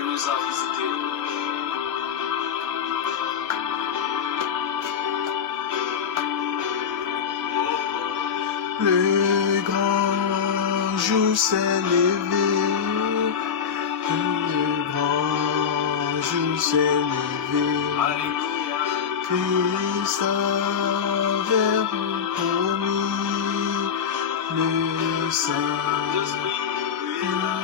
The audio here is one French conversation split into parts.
nous a visités. Le grand jour s'est levé. Le grand jour s'est levé. Alléluia. Christ avait promis le Saint-Esprit est là.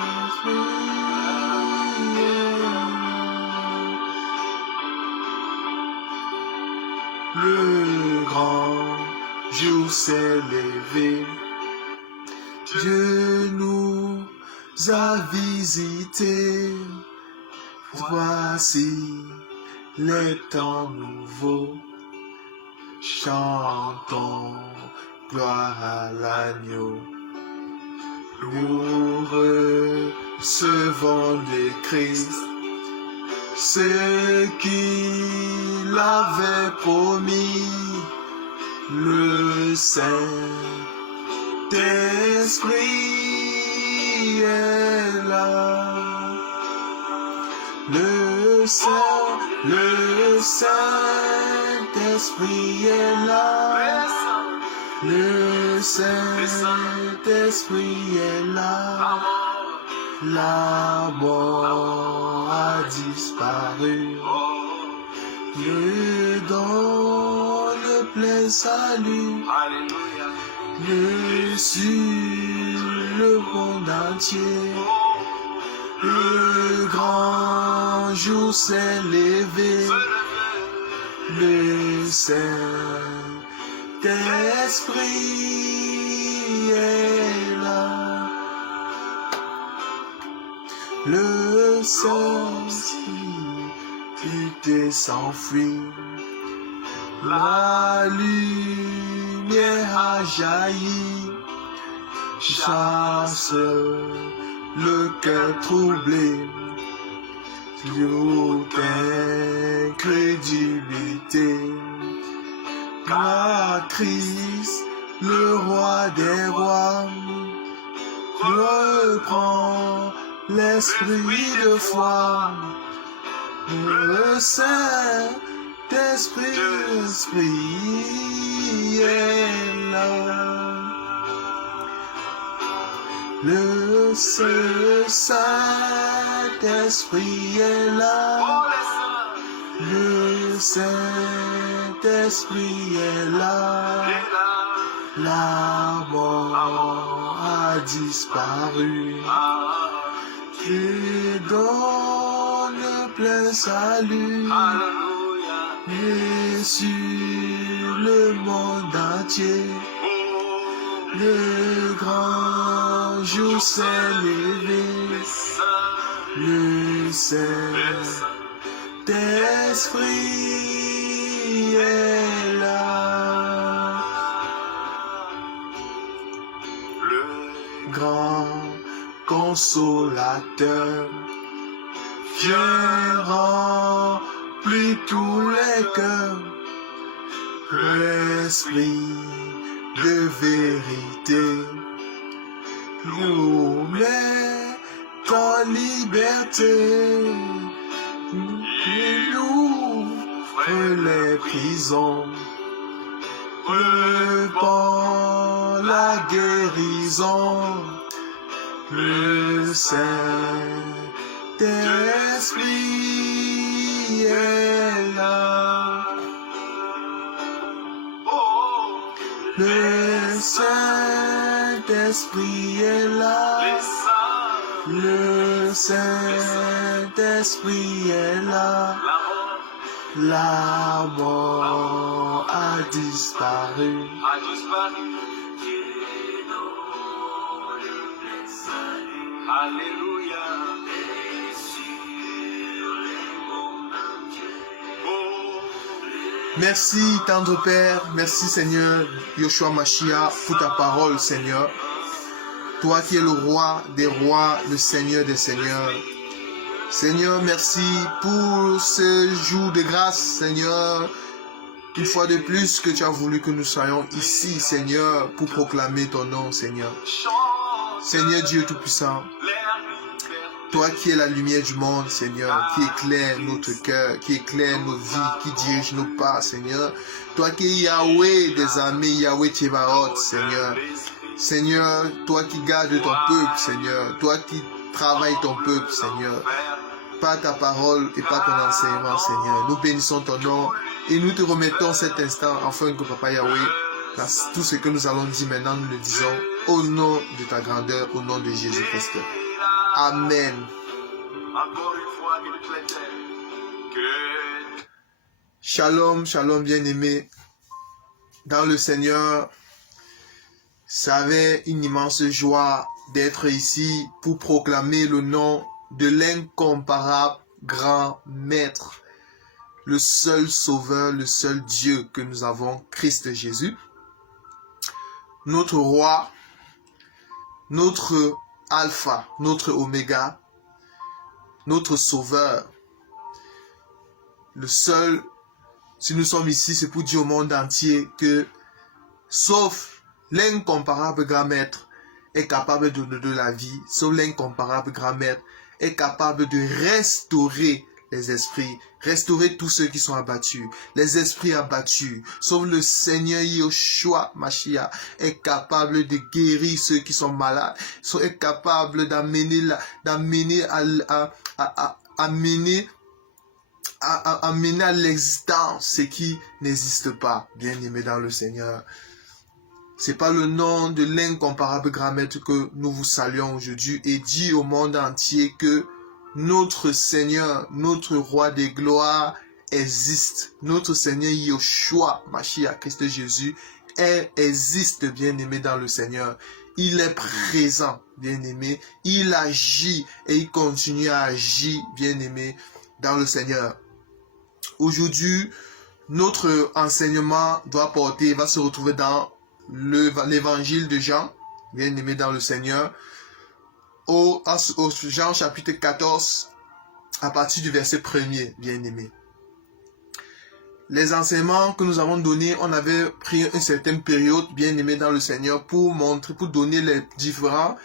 Le grand jour s'est levé. Dieu nous a visités. Voici les temps nouveaux. Chantons gloire à l'agneau. Nous recevons le Christ, ce qu'il avait promis, le Saint-Esprit est là. Le Saint-Esprit est là. Le Saint-Esprit est là. La mort a disparu. Dieu donne plein salut. Alléluia. Sur le monde entier. Le grand jour s'est levé. Le Saint-Esprit est là. Le Saint-Esprit s'enfuit. La lumière a jailli. Chasse le cœur troublé. Toute incrédulité. Car Christ, le roi des rois, reprend l'esprit de foi. Le Saint-Esprit est là. Le Saint-Esprit est là. Le Saint-Esprit est là. La mort a disparu. Dieu donne plein salut. Et sur le monde entier. Le grand jour s'est levé. Le Saint-Esprit est là. Le grand consolateur vient remplir tous les cœurs. L'esprit de vérité nous met en liberté. Il ouvre les prisons, répand la guérison. Le Saint-Esprit est là. Le Saint-Esprit est là. Le Saint-Esprit est là. La mort a disparu. Alléluia. Merci, tendre Père, merci Seigneur, Yoshua Mashiach, pour ta parole, Seigneur. Toi qui es le roi des rois, le Seigneur des seigneurs. Seigneur, merci pour ce jour de grâce, Seigneur. Une fois de plus que tu as voulu que nous soyons ici, Seigneur, pour proclamer ton nom, Seigneur. Seigneur Dieu Tout-Puissant, Toi qui es la lumière du monde, Seigneur, qui éclaire notre cœur, qui éclaire nos vies, qui dirige nos pas, Seigneur. Toi qui es Yahweh des armées, Yahweh Tsebaoth, Seigneur. Seigneur, toi qui gardes ton peuple, Seigneur. Toi qui travailles ton peuple, Seigneur. Par ta parole et par ton enseignement, Seigneur. Nous bénissons ton nom et nous te remettons cet instant afin que Papa Yahweh, tout ce que nous allons dire maintenant, nous le disons au nom de ta grandeur, au nom de Jésus-Christ. Amen. Shalom, shalom bien-aimé. Dans le Seigneur, ça avait une immense joie d'être ici pour proclamer le nom de l'incomparable grand maître, le seul sauveur, le seul Dieu que nous avons, Christ Jésus, notre roi, notre alpha, notre oméga, notre sauveur, le seul. Si nous sommes ici, c'est pour dire au monde entier que, sauf l'incomparable grand maître est capable de donner de la vie, sauf l'incomparable grand maître est capable de restaurer les esprits, restaurer tous ceux qui sont abattus, les esprits abattus, sauf le Seigneur Yoshua Mashiach est capable de guérir ceux qui sont malades, est capable d'amener à l'existence ce qui n'existe pas, bien-aimé dans le Seigneur. C'est par le nom de l'incomparable grand maître que nous vous saluons aujourd'hui et dit au monde entier que notre Seigneur, notre roi des gloires existe. Notre Seigneur Yoshua, Mashiach, Christ Jésus, existe, bien-aimé dans le Seigneur. Il est présent, bien-aimé. Il agit et il continue à agir, bien-aimé, dans le Seigneur. Aujourd'hui, notre enseignement va se retrouver dans l'évangile de Jean, bien-aimé dans le Seigneur, au Jean chapitre 14, à partir du verset 1er, bien-aimé. Les enseignements que nous avons donnés, on avait pris une certaine période, bien-aimé dans le Seigneur, pour donner les différentes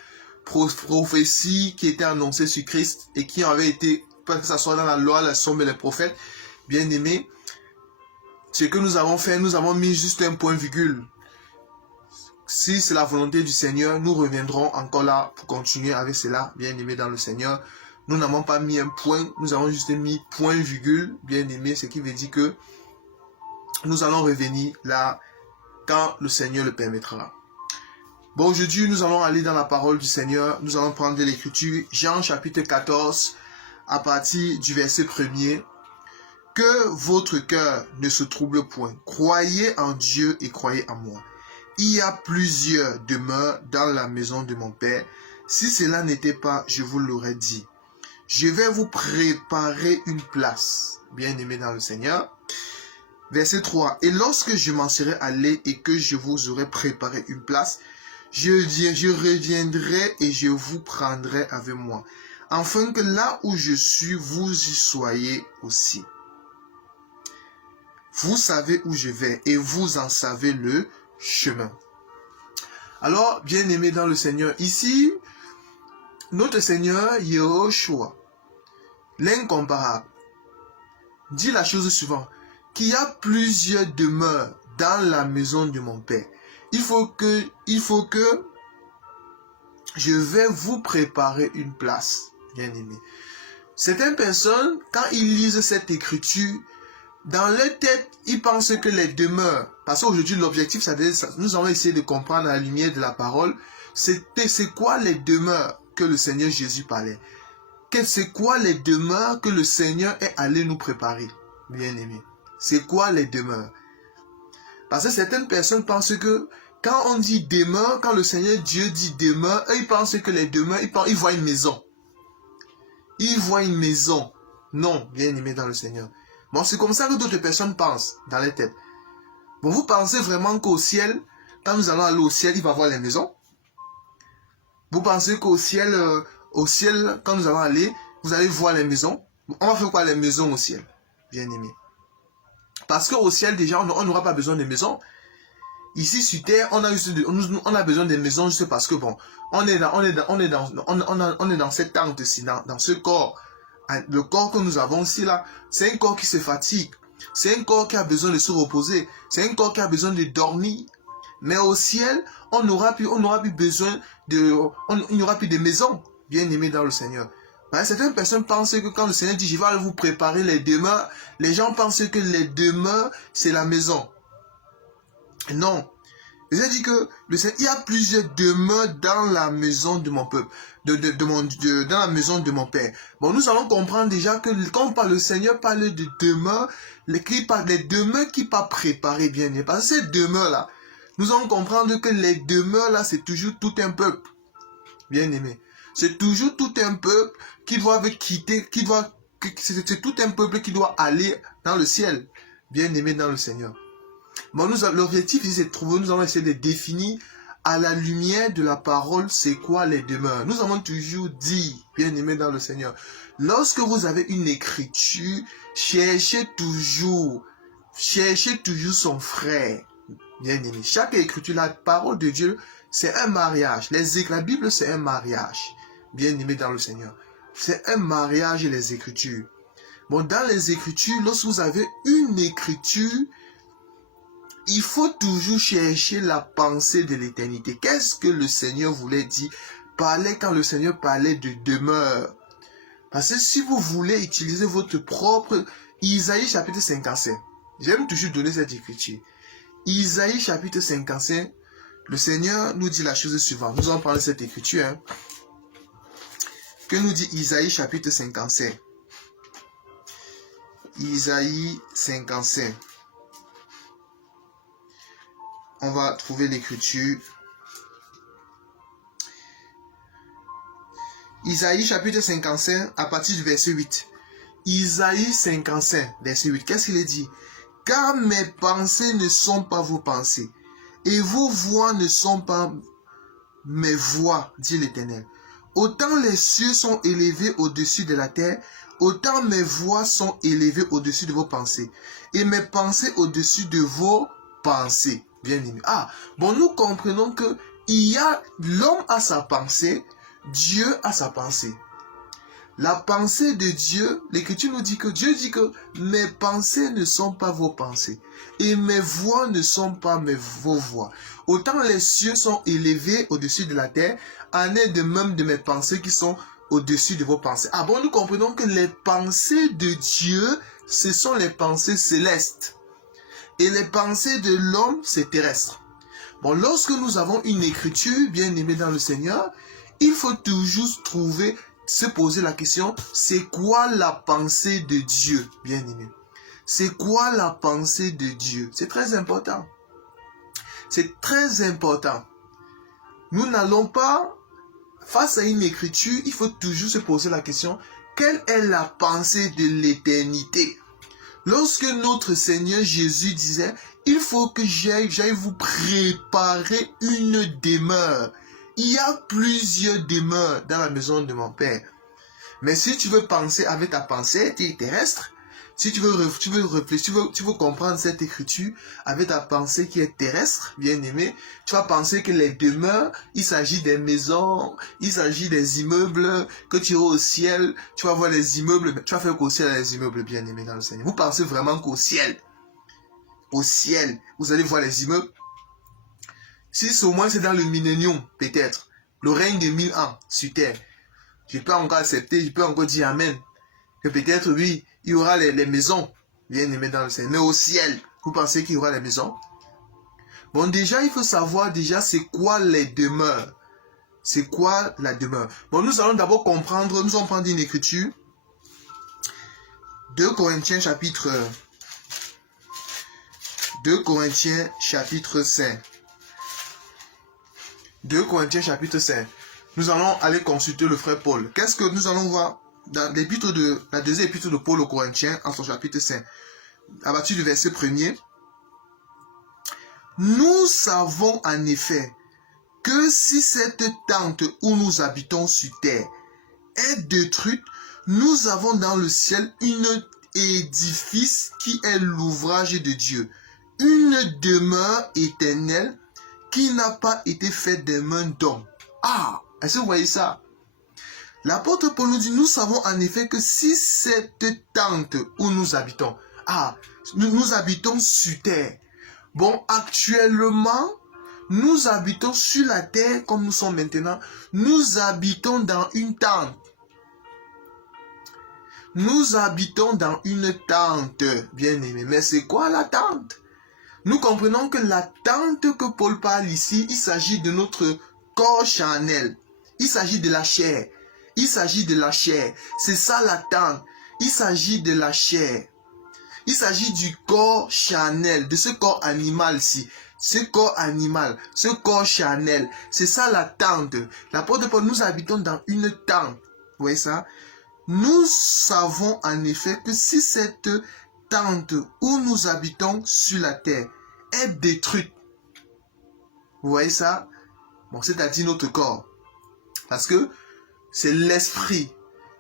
prophéties qui étaient annoncées sur Christ et qui avaient été, que ce soit dans la loi, la somme et les prophètes, bien-aimé. Ce que nous avons fait, nous avons mis juste un point-virgule. Si c'est la volonté du Seigneur, nous reviendrons encore là pour continuer avec cela, bien-aimé dans le Seigneur. Nous n'avons pas mis un point, nous avons juste mis point-virgule, bien-aimé, ce qui veut dire que nous allons revenir là quand le Seigneur le permettra. Bon, aujourd'hui, nous allons aller dans la parole du Seigneur. Nous allons prendre l'écriture, Jean chapitre 14, à partir du verset 1er. Que votre cœur ne se trouble point. Croyez en Dieu et croyez en moi. Il y a plusieurs demeures dans la maison de mon Père. Si cela n'était pas, je vous l'aurais dit. Je vais vous préparer une place. Bien-aimé dans le Seigneur. Verset 3. Et lorsque je m'en serai allé et que je vous aurai préparé une place, je reviendrai et je vous prendrai avec moi, afin que là où je suis, vous y soyez aussi. Vous savez où je vais et vous en savez le chemin. Alors, bien-aimé dans le Seigneur, ici, notre Seigneur Yehoshua, l'incomparable, dit la chose suivante, qu'il y a plusieurs demeures dans la maison de mon Père. Il faut que je vais vous préparer une place, bien-aimé. Certaines personnes, quand ils lisent cette écriture, dans leur tête, ils pensent que les demeures, parce qu'aujourd'hui l'objectif, nous allons essayer de comprendre à la lumière de la parole, c'est quoi les demeures que le Seigneur Jésus parlait. C'est quoi les demeures que le Seigneur est allé nous préparer, bien-aimé. C'est quoi les demeures? Parce que certaines personnes pensent que quand on dit demeure, quand le Seigneur Dieu dit demeure, ils pensent que les demeures, ils voient une maison. Ils voient une maison. Non, bien-aimé dans le Seigneur. Bon, c'est comme ça que d'autres personnes pensent dans les têtes. Bon, vous pensez vraiment qu'au ciel, quand nous allons aller au ciel, il va y avoir les maisons? Vous pensez qu'au ciel, quand nous allons aller, vous allez voir les maisons? On va faire quoi les maisons au ciel? Bien-aimé. Parce qu'au ciel, déjà, on n'aura pas besoin de maisons. Ici sur terre, on a besoin des maisons juste parce que bon, on est dans cette tente-ci, dans ce corps. Le corps que nous avons ici là, c'est un corps qui se fatigue. C'est un corps qui a besoin de se reposer. C'est un corps qui a besoin de dormir. Mais au ciel, on n'aura plus besoin il n'y aura plus de maisons, bien aimés dans le Seigneur. Certaines personnes pensent que quand le Seigneur dit je vais vous préparer les demeures, les gens pensent que les demeures c'est la maison. Non. J'ai dit que il y a plusieurs demeures dans la maison de mon peuple, dans la maison de mon père. Bon, nous allons comprendre déjà que quand on parle, le Seigneur parle de demeures, les demeures qui pas préparées bien. Parce que ces demeures-là, nous allons comprendre que les demeures-là, c'est toujours tout un peuple. Bien aimé. C'est toujours tout un peuple qui doit quitter, c'est tout un peuple qui doit aller dans le ciel. Bien aimé dans le Seigneur. Bon, l'objectif ici, c'est de trouver, nous allons essayer de définir à la lumière de la parole, c'est quoi les demeures. Nous avons toujours dit, bien aimé dans le Seigneur, lorsque vous avez une écriture, cherchez toujours son frère. Bien aimé. Chaque écriture, la parole de Dieu, c'est un mariage. La Bible, c'est un mariage. Bien aimé dans le Seigneur. C'est un mariage et les écritures. Bon, dans les écritures, lorsque vous avez une écriture, il faut toujours chercher la pensée de l'éternité. Qu'est-ce que le Seigneur voulait dire quand le Seigneur parlait de demeure? Parce que si vous voulez utiliser votre propre Isaïe chapitre 55, j'aime toujours donner cette écriture. Isaïe chapitre 55, le Seigneur nous dit la chose suivante. Nous allons parler de cette écriture. Que nous dit Isaïe chapitre 55? Isaïe 55. On va trouver l'écriture. Isaïe chapitre 55 à partir du verset 8. Isaïe 55, verset 8. Qu'est-ce qu'il est dit? Car mes pensées ne sont pas vos pensées, et vos voix ne sont pas mes voix, dit l'Éternel. Autant les cieux sont élevés au-dessus de la terre, autant mes voix sont élevées au-dessus de vos pensées, et mes pensées au-dessus de vos pensées. Bien aimé. Bon, nous comprenons que l'homme a sa pensée, Dieu a sa pensée. La pensée de Dieu, l'Écriture nous dit que Dieu dit que mes pensées ne sont pas vos pensées et mes voix ne sont pas vos voix. Autant les cieux sont élevés au-dessus de la terre, en est de même de mes pensées qui sont au-dessus de vos pensées. Bon, nous comprenons que les pensées de Dieu, ce sont les pensées célestes. Et les pensées de l'homme, c'est terrestre. Bon, lorsque nous avons une écriture bien aimée dans le Seigneur, il faut toujours se poser la question, c'est quoi la pensée de Dieu, bien aimé? C'est quoi la pensée de Dieu? C'est très important. C'est très important. Nous n'allons pas, face à une écriture, il faut toujours se poser la question, quelle est la pensée de l'éternité? Lorsque notre Seigneur Jésus disait, il faut que j'aille vous préparer une demeure. Il y a plusieurs demeures dans la maison de mon Père. Mais si tu veux penser avec ta pensée terrestre, si tu veux réfléchir, tu veux comprendre cette écriture avec ta pensée qui est terrestre, bien aimé, tu vas penser que les demeures, il s'agit des maisons, il s'agit des immeubles, que tu iras au ciel, tu vas voir les immeubles, tu vas faire qu'au ciel les immeubles, bien aimé dans le Seigneur. Vous pensez vraiment qu'au ciel, vous allez voir les immeubles? Si c'est au moins c'est dans le millénium, peut-être, le règne de 1000 ans sur terre, je peux encore accepter, je peux encore dire amen, que peut-être oui, il y aura les maisons, bien aimées dans le Seigneur. Mais au ciel, vous pensez qu'il y aura les maisons? Bon, déjà, il faut savoir déjà c'est quoi les demeures. C'est quoi la demeure? Bon, nous allons d'abord comprendre, nous allons prendre une écriture. 2 Corinthiens chapitre 5. 2 Corinthiens chapitre 5. Nous allons aller consulter le frère Paul. Qu'est-ce que nous allons voir dans la deuxième épître de Paul aux Corinthiens, en son chapitre 5, à partir du verset 1er. Nous savons en effet que si cette tente où nous habitons sur terre est détruite, nous avons dans le ciel un édifice qui est l'ouvrage de Dieu, une demeure éternelle qui n'a pas été faite des mains d'hommes. Ah, est-ce que vous voyez ça? L'apôtre Paul nous dit, nous savons en effet que si cette tente où nous habitons, nous habitons sur terre. Bon, actuellement, nous habitons sur la terre comme nous sommes maintenant. Nous habitons dans une tente. Nous habitons dans une tente, bien aimé. Mais c'est quoi la tente? Nous comprenons que la tente que Paul parle ici, il s'agit de notre corps charnel. Il s'agit de la chair. Il s'agit de la chair. C'est ça la tente. Il s'agit de la chair. Il s'agit du corps charnel, de ce corps animal-ci. Ce corps animal, ce corps charnel. C'est ça la tente. L'apôtre Paul, nous habitons dans une tente. Vous voyez ça? Nous savons en effet que si cette tente où nous habitons sur la terre est détruite, vous voyez ça? Bon, c'est-à-dire notre corps. Parce que c'est l'esprit.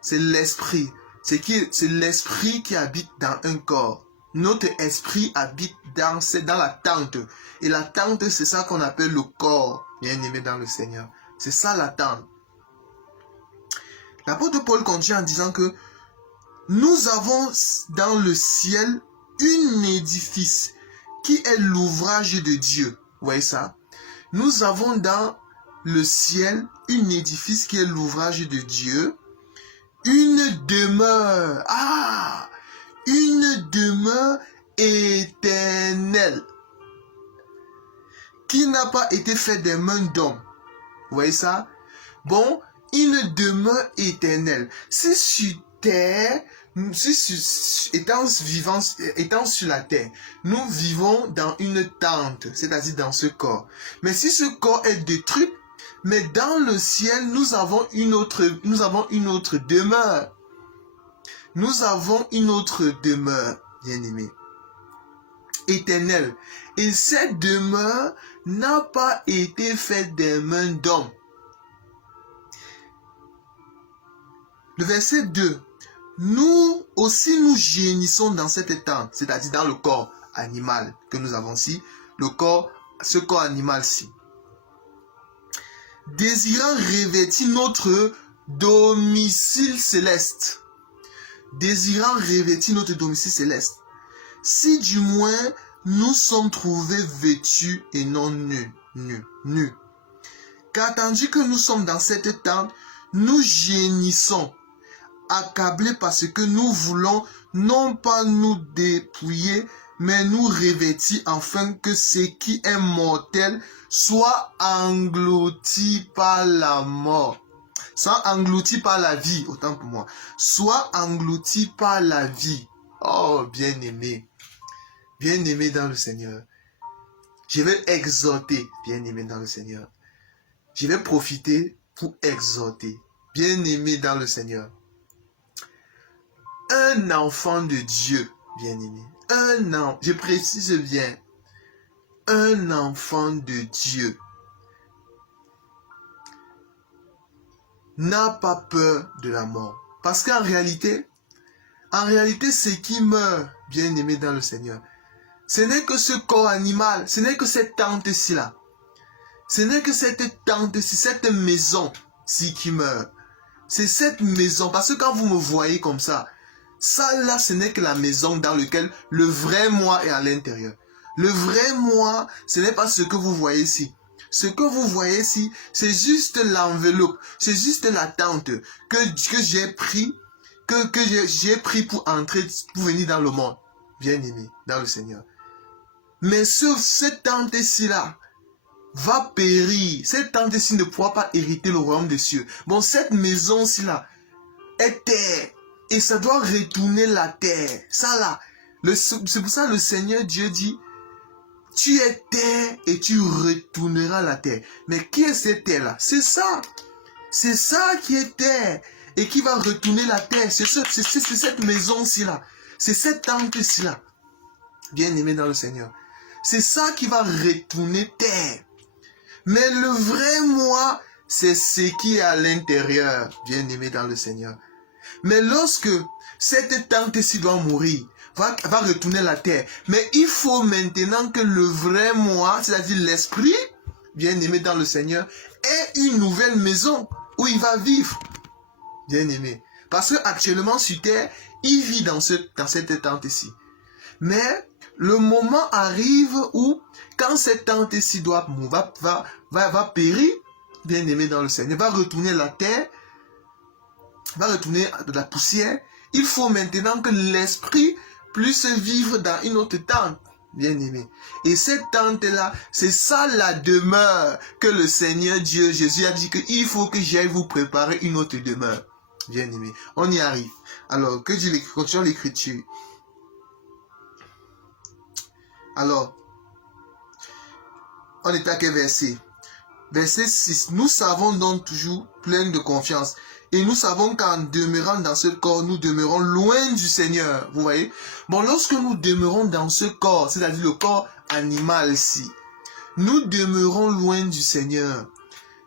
C'est l'esprit. C'est l'esprit qui habite dans un corps. Notre esprit habite dans la tente. Et la tente, c'est ça qu'on appelle le corps, bien aimé dans le Seigneur. C'est ça la tente. L'apôtre Paul continue en disant que nous avons dans le ciel un édifice qui est l'ouvrage de Dieu. Vous voyez ça? Nous avons dans le ciel un édifice qui est l'ouvrage de Dieu. Une demeure. Une demeure éternelle qui n'a pas été faite des mains d'hommes. Vous voyez ça? Bon, une demeure éternelle. Si sur terre, étant sur la terre, nous vivons dans une tente, c'est-à-dire dans ce corps. Mais si ce corps est détruit, mais dans le ciel, nous avons une autre demeure. Nous avons une autre demeure, bien-aimé, éternelle. Et cette demeure n'a pas été faite des mains d'hommes. Le verset 2. Nous aussi nous gémissons dans cette tente, c'est-à-dire dans le corps animal que nous avons ici, ce corps animal-ci. Désirant revêtir notre domicile céleste. Désirant revêtir notre domicile céleste. Si du moins nous sommes trouvés vêtus et non nus. Car tandis que nous sommes dans cette tente, nous gémissons, accablés parce que nous voulons non pas nous dépouiller, mais nous revêtir afin que ce qui est mortel soit englouti par la mort. Soit englouti par la vie, autant pour moi. Soit englouti par la vie. Oh, bien-aimé. Bien-aimé dans le Seigneur. Je vais exhorter, bien-aimé dans le Seigneur. Je vais profiter pour exhorter. Bien-aimé dans le Seigneur. Un enfant de Dieu, bien-aimé. Je précise bien. Un enfant de Dieu n'a pas peur de la mort. Parce qu'en réalité, ce qui meurt, bien-aimé dans le Seigneur, ce n'est que ce corps animal, ce n'est que cette tente-ci là. Ce n'est que cette tente-ci, cette maison-ci qui meurt. C'est cette maison, parce que quand vous me voyez comme ça là, ce n'est que la maison dans laquelle le vrai moi est à l'intérieur. Le vrai moi, ce n'est pas ce que vous voyez ici. Ce que vous voyez ici, c'est juste l'enveloppe, c'est juste la tente que j'ai pris, j'ai pris pour entrer, pour venir dans le monde, bien aimé, dans le Seigneur. Mais cette tente-ci là va périr. Cette tente-ci ne pourra pas hériter le royaume des cieux. Bon, cette maison-ci là est terre et ça doit retourner la terre. Ça là, c'est pour ça que le Seigneur Dieu dit, tu es terre et tu retourneras la terre. Mais qui est cette terre-là? C'est ça. C'est ça qui est terre et qui va retourner la terre. C'est cette maison-ci là. C'est cette tente-ci là. Bien aimé dans le Seigneur. C'est ça qui va retourner terre. Mais le vrai moi, c'est ce qui est à l'intérieur. Bien aimé dans le Seigneur. Mais lorsque cette tente-ci doit mourir, va retourner à la terre. Mais il faut maintenant que le vrai moi, c'est-à-dire l'esprit, bien-aimé dans le Seigneur, ait une nouvelle maison où il va vivre. Bien-aimé. Parce qu'actuellement sur terre, il vit dans cette tente-ci. Mais le moment arrive où, quand cette tente-ci va périr, bien-aimé dans le Seigneur, va retourner à la terre, va retourner à la poussière, il faut maintenant que l'esprit puisse vivre dans une autre tente, bien-aimé. Et cette tente-là, c'est ça la demeure que le Seigneur Dieu, Jésus a dit qu'il faut que j'aille vous préparer une autre demeure, bien-aimé. On y arrive. Alors, que Dieu continue l'écriture. Alors, on est à quel verset? Verset 6. Nous savons donc toujours plein de confiance. Et nous savons qu'en demeurant dans ce corps, nous demeurons loin du Seigneur. Vous voyez? Bon, lorsque nous demeurons dans ce corps, c'est-à-dire le corps animal ici, nous demeurons loin du Seigneur.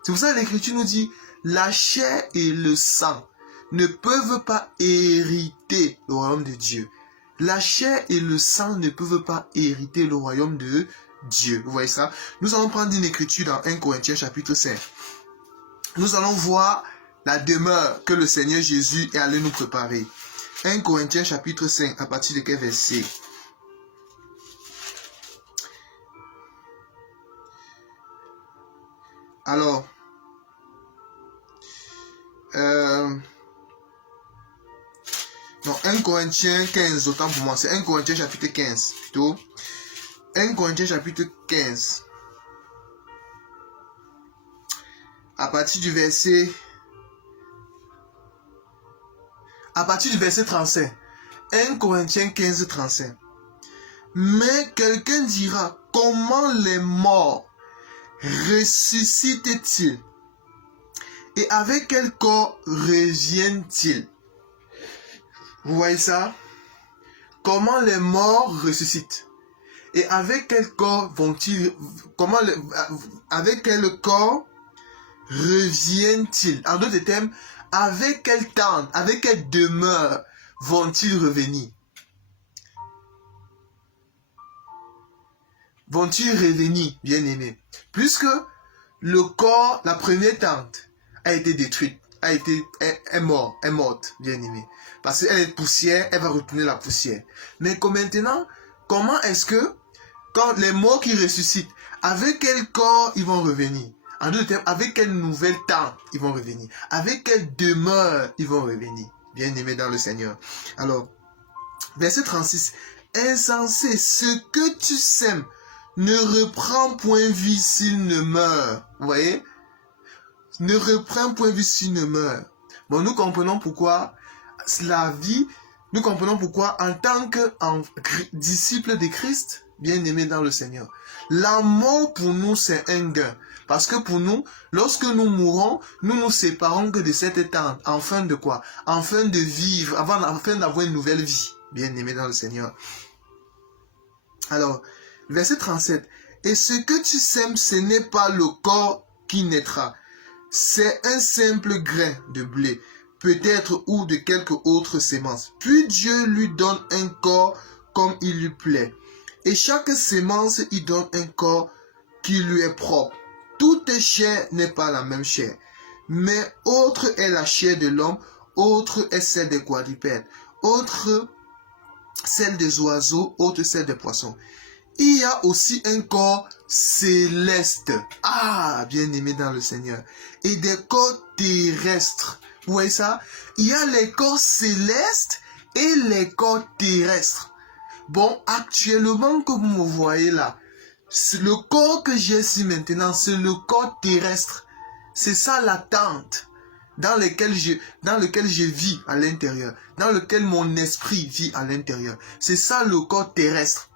C'est pour ça que l'Écriture nous dit, la chair et le sang ne peuvent pas hériter le royaume de Dieu. La chair et le sang ne peuvent pas hériter le royaume de Dieu. Vous voyez ça? Nous allons prendre une écriture dans 1 Corinthiens chapitre 5. Nous allons voir la demeure que le Seigneur Jésus est allé nous préparer. 1 Corinthiens chapitre 5, à partir de quel verset? Alors, non, 1 Corinthiens 15, autant pour moi, c'est 1 Corinthiens chapitre 15, plutôt. 1 Corinthiens chapitre 15. À partir du verset 35. 1 Corinthiens 15, 35. Mais quelqu'un dira, comment les morts ressuscitent-ils? Et avec quel corps reviennent-ils? Vous voyez ça? Comment les morts ressuscitent? Et avec quel corps vont-ils, avec quel corps reviennent-ils? En d'autres termes, avec quelle tente, avec quelle demeure vont-ils revenir? Vont-ils revenir, bien-aimés? Puisque le corps, la première tente, a été détruite, est morte, bien-aimé. Parce qu'elle est poussière, elle va retourner la poussière. Mais maintenant, comment est-ce que, quand les morts qui ressuscitent, avec quel corps ils vont revenir? En d'autres termes, avec quelle nouvelle tente ils vont revenir? Avec quelle demeure ils vont revenir? Bien-aimé dans le Seigneur. Alors, verset 36. Insensé, ce que tu sèmes ne reprend point vie s'il ne meurt. Vous voyez? Ne reprend point vie s'il ne meurt. Bon, nous comprenons pourquoi la vie, nous comprenons pourquoi en tant que disciple de Christ, bien-aimé dans le Seigneur, la mort pour nous c'est un gain. Parce que pour nous, lorsque nous mourons, nous nous séparons que de cette tente. Afin de quoi? Afin de vivre, afin d'avoir une nouvelle vie. Bien-aimé dans le Seigneur. Alors, verset 37. Et ce que tu sèmes, ce n'est pas le corps qui naîtra. C'est un simple grain de blé, peut-être ou de quelque autre sémence. Puis Dieu lui donne un corps comme il lui plaît. Et chaque sémence, il donne un corps qui lui est propre. Toute chair n'est pas la même chair, mais autre est la chair de l'homme, autre est celle des quadrupèdes, autre celle des oiseaux, autre celle des poissons. Il y a aussi un corps céleste. Ah, bien-aimé dans le Seigneur. Et des corps terrestres. Vous voyez ça? Il y a les corps célestes et les corps terrestres. Bon, actuellement, comme vous voyez là, le corps que j'ai ici maintenant, c'est le corps terrestre. C'est ça la tente dans lequel je vis à l'intérieur, dans lequel mon esprit vit à l'intérieur. C'est ça le corps terrestre.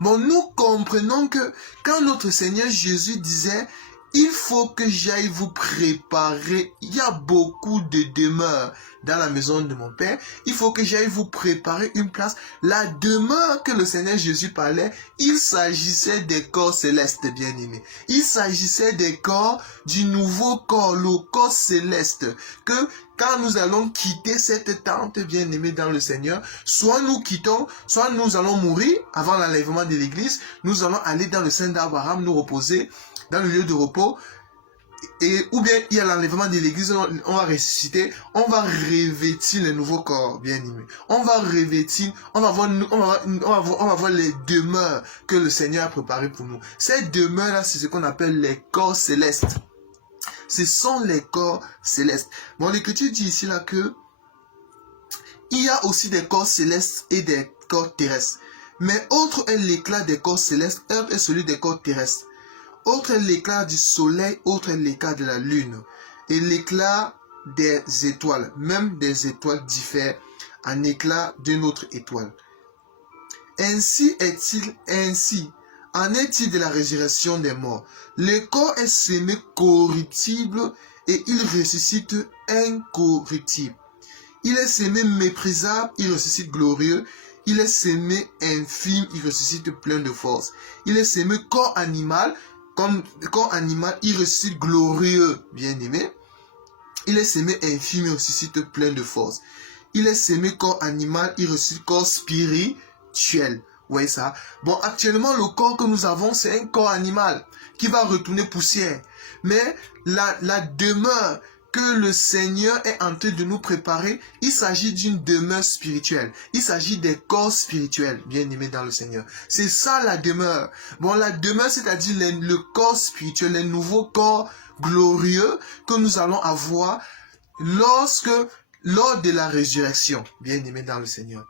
Bon, nous comprenons que quand notre Seigneur Jésus disait, il faut que j'aille vous préparer. Il y a beaucoup de demeures dans la maison de mon Père. Il faut que j'aille vous préparer une place. La demeure que le Seigneur Jésus parlait, il s'agissait des corps célestes, bien-aimés. Il s'agissait des corps, du nouveau corps, le corps céleste. Que quand nous allons quitter cette tente, bien-aimée dans le Seigneur, soit nous quittons, soit nous allons mourir avant l'enlèvement de l'église. Nous allons aller dans le sein d'Abraham, nous reposer dans le lieu de repos, et ou bien il y a l'enlèvement de l'église, on va ressusciter, on va revêtir le nouveau corps, bien aimé. On va revêtir, on va voir les demeures que le Seigneur a préparées pour nous. Ces demeures-là, c'est ce qu'on appelle les corps célestes. Ce sont les corps célestes. Bon, l'Écriture dit ici là que il y a aussi des corps célestes et des corps terrestres. Mais autre est l'éclat des corps célestes, un est celui des corps terrestres. Autre est l'éclat du soleil, autre est l'éclat de la lune. Et l'éclat des étoiles, même des étoiles diffèrent en éclat d'une autre étoile. Ainsi en est-il de la résurrection des morts. Le corps est semé corruptible et il ressuscite incorruptible. Il est semé méprisable, il ressuscite glorieux. Il est semé infime, il ressuscite plein de force. Il est semé corps animal, comme corps animal, il ressuscite glorieux, bien-aimé. Il est semé infime, il ressuscite plein de force. Il est semé corps animal, il ressuscite corps spirituel. Vous voyez ça? Bon, actuellement, le corps que nous avons, c'est un corps animal qui va retourner poussière. Mais la demeure que le Seigneur est en train de nous préparer, il s'agit d'une demeure spirituelle. Il s'agit des corps spirituels, bien aimés dans le Seigneur. C'est ça la demeure. Bon, la demeure, c'est-à-dire le corps spirituel, le nouveau corps glorieux que nous allons avoir lors de la résurrection, bien aimés dans le Seigneur.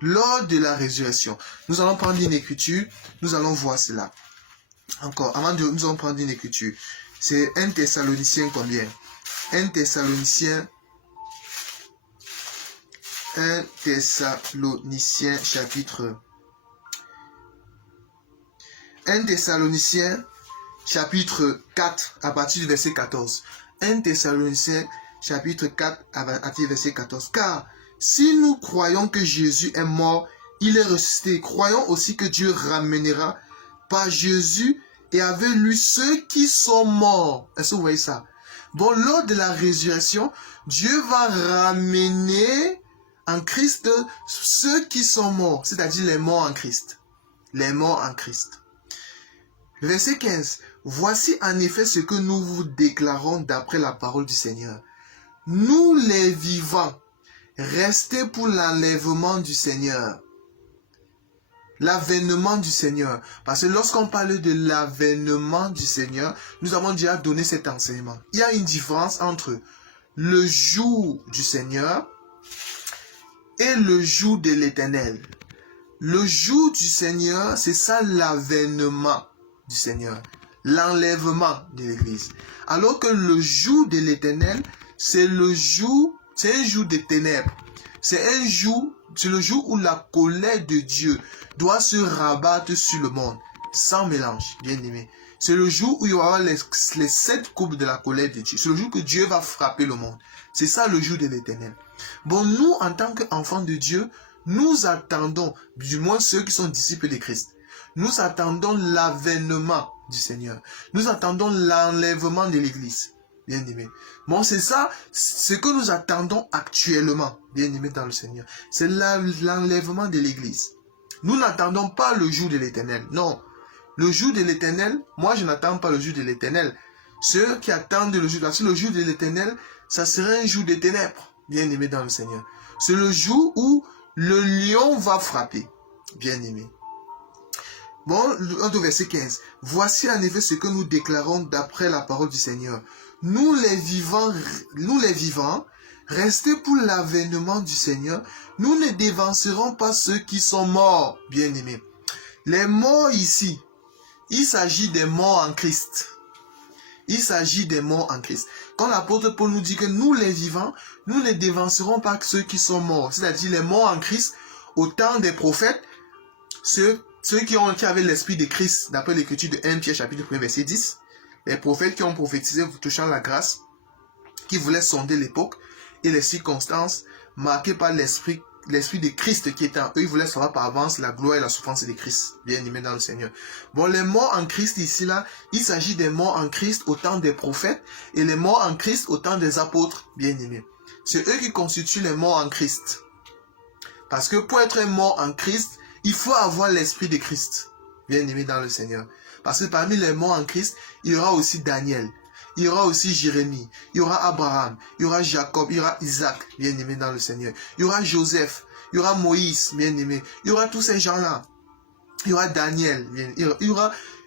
Lors de la résurrection, nous allons prendre une écriture, nous allons voir cela. Encore, nous allons prendre une écriture. C'est 1 Thessaloniciens combien? 1 Thessaloniciens chapitre 4 à partir du verset 14. 1 Thessaloniciens chapitre 4 à partir du verset 14. Car si nous croyons que Jésus est mort, il est ressuscité, croyons aussi que Dieu ramènera par Jésus et avec lui ceux qui sont morts. Est-ce que vous voyez ça? Bon, lors de la résurrection, Dieu va ramener en Christ ceux qui sont morts, c'est-à-dire les morts en Christ. Les morts en Christ. Verset 15. Voici en effet ce que nous vous déclarons d'après la parole du Seigneur. Nous les vivants, restez pour l'enlèvement du Seigneur. L'avènement du Seigneur. Parce que lorsqu'on parle de l'avènement du Seigneur, nous avons déjà donné cet enseignement. Il y a une différence entre le jour du Seigneur et le jour de l'Éternel. Le jour du Seigneur, c'est ça l'avènement du Seigneur. L'enlèvement de l'Église. Alors que le jour de l'Éternel, c'est un jour de ténèbres. C'est le jour où la colère de Dieu doit se rabattre sur le monde, sans mélange, bien aimé. C'est le jour où il y aura les 7 coups de la colère de Dieu. C'est le jour que Dieu va frapper le monde. C'est ça le jour de l'Éternel. Bon, nous, en tant qu'enfants de Dieu, nous attendons, du moins ceux qui sont disciples de Christ, nous attendons l'avènement du Seigneur. Nous attendons l'enlèvement de l'Église. Bien aimé. Bon, c'est ça, ce que nous attendons actuellement, bien aimé dans le Seigneur. C'est l'enlèvement de l'Église. Nous n'attendons pas le jour de l'Éternel. Non. Le jour de l'Éternel, moi je n'attends pas le jour de l'Éternel. Ceux qui attendent le jour de l'Éternel, ça serait un jour de ténèbres, bien aimé dans le Seigneur. C'est le jour où le lion va frapper, bien aimé. Bon, le verset 15. Voici en effet ce que nous déclarons d'après la parole du Seigneur. Nous les vivants, restez pour l'avènement du Seigneur. Nous ne dévancerons pas ceux qui sont morts, bien-aimés. Les morts ici, il s'agit des morts en Christ. Il s'agit des morts en Christ. Quand l'apôtre Paul nous dit que nous les vivants, nous ne dévancerons pas ceux qui sont morts. C'est-à-dire les morts en Christ, au temps des prophètes, ceux qui avaient l'esprit de Christ, d'après l'écriture de 1 Pierre chapitre 1 verset 10. Les prophètes qui ont prophétisé touchant la grâce, qui voulaient sonder l'époque et les circonstances marquées par l'esprit de Christ qui était en eux. Ils voulaient savoir par avance la gloire et la souffrance de Christ, bien aimé dans le Seigneur. Bon, les morts en Christ ici, là, il s'agit des morts en Christ au temps des prophètes et les morts en Christ au temps des apôtres, bien aimés. C'est eux qui constituent les morts en Christ. Parce que pour être mort en Christ, il faut avoir l'esprit de Christ, bien aimé dans le Seigneur. Parce que parmi les morts en Christ, il y aura aussi Daniel, il y aura aussi Jérémie, il y aura Abraham, il y aura Jacob, il y aura Isaac, bien aimé dans le Seigneur. Il y aura Joseph, il y aura Moïse, bien aimé. Il y aura tous ces gens-là. Il y aura Daniel, il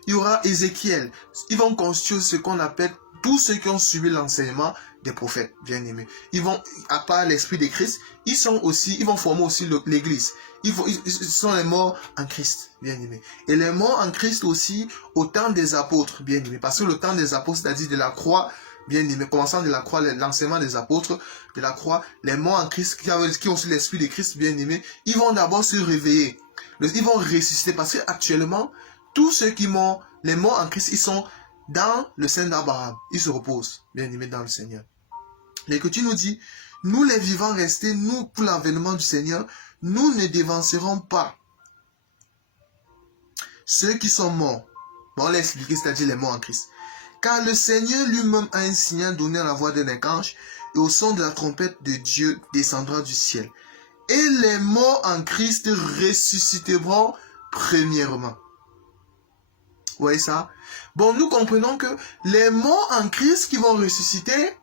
y aura Ézéchiel. Ils vont constituer ce qu'on appelle tous ceux qui ont suivi l'enseignement des prophètes, bien aimés. Ils vont, à part l'esprit de Christ, ils vont former aussi l'église. Ils sont les morts en Christ, bien aimés. Et les morts en Christ aussi au temps des apôtres, bien aimés. Parce que le temps des apôtres, c'est-à-dire de la croix, bien aimés, commençant de la croix, l'enseignement des apôtres, de la croix, les morts en Christ, qui ont aussi l'esprit de Christ, bien aimés, ils vont d'abord se réveiller. Ils vont ressusciter parce qu'actuellement, tous ceux qui meurent, les morts en Christ, ils sont dans le sein d'Abraham. Ils se reposent, bien aimés dans le Seigneur. L'Écriture nous dit, nous les vivants restés, nous, pour l'avènement du Seigneur, nous ne dévancerons pas ceux qui sont morts. Bon, on l'a expliqué, c'est-à-dire les morts en Christ. Car le Seigneur lui-même a un signal donné à la voix d'un archange, et au son de la trompette de Dieu descendra du ciel. Et les morts en Christ ressusciteront premièrement. Vous voyez ça? Bon, nous comprenons que les morts en Christ qui vont ressusciter,